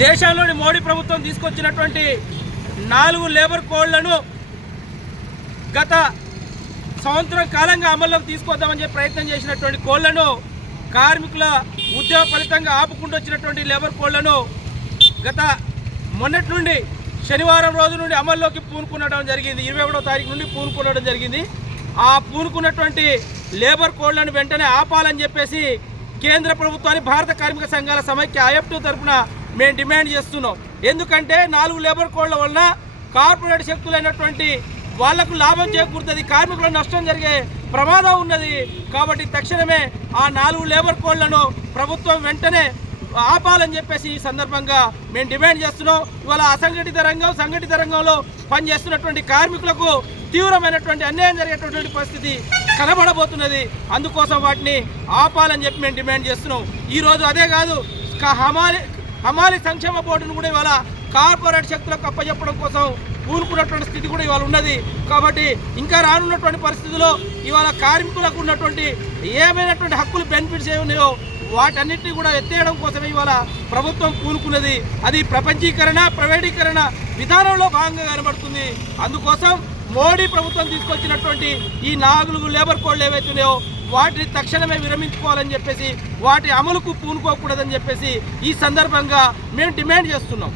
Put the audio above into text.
దేశంలోని మోడీ ప్రభుత్వం తీసుకొచ్చినటువంటి 4 లేబర్ కోడ్లను గత సంవత్సరం కాలంగా అమల్లోకి తీసుకొద్దామని చెప్పి ప్రయత్నం చేసినటువంటి కోళ్లను కార్మికుల ఉద్యమ ఫలితంగా ఆపుకుంటూ వచ్చినటువంటి లేబర్ కోడ్లను గత మొన్నటి నుండి శనివారం రోజు నుండి అమల్లోకి పూనుకునడం జరిగింది. 21వ తారీఖు నుండి పూనుకునడం జరిగింది. ఆ పూనుకున్నటువంటి లేబర్ కోడ్లను వెంటనే ఆపాలని చెప్పేసి కేంద్ర ప్రభుత్వాన్ని భారత కార్మిక సంఘాల సమైక్య ఐఎఫ్టీ తరఫున మేము డిమాండ్ చేస్తున్నాం. ఎందుకంటే 4 లేబర్ కోడ్ల వలన కార్పొరేట్ శక్తులైనటువంటి వాళ్లకు లాభం చేకూరుతుంది, కార్మికులకు నష్టం జరిగే ప్రమాదం ఉన్నది. కాబట్టి తక్షణమే ఆ 4 లేబర్ కోడ్లను ప్రభుత్వం వెంటనే ఆపాలని చెప్పేసి ఈ సందర్భంగా మేము డిమాండ్ చేస్తున్నాం. ఇవాళ అసంఘటిత రంగం, సంఘటిత రంగంలో పనిచేస్తున్నటువంటి కార్మికులకు తీవ్రమైనటువంటి అన్యాయం జరిగేటటువంటి పరిస్థితి కనబడబోతున్నది. అందుకోసం వాటిని ఆపాలని చెప్పి మేము డిమాండ్ చేస్తున్నాం. ఈరోజు అదే కాదు, హమాలి సంక్షేమ బోర్డును కూడా ఇవాళ కార్పొరేట్ శక్తులకు అప్పచెప్పడం కోసం పూనుకున్నటువంటి స్థితి కూడా ఇవాళ ఉన్నది. కాబట్టి ఇంకా రానున్నటువంటి పరిస్థితుల్లో ఇవాళ కార్మికులకు ఉన్నటువంటి ఏమైనటువంటి హక్కులు, బెనిఫిట్స్ ఏమున్నాయో వాటన్నిటిని కూడా ఎత్తేయడం కోసమే ఇవాళ ప్రభుత్వం పూనుకున్నది. అది ప్రపంచీకరణ, ప్రైవేటీకరణ విధానంలో భాగంగా కనబడుతుంది. అందుకోసం మోడీ ప్రభుత్వం తీసుకొచ్చినటువంటి ఈ 4 లేబర్ కోడ్లు ఏవైతున్నాయో వాటిని తక్షణమే విరమించుకోవాలని చెప్పేసి, వాటి అమలుకు పూనుకోకూడదని చెప్పేసి ఈ సందర్భంగా మేము డిమాండ్ చేస్తున్నాం.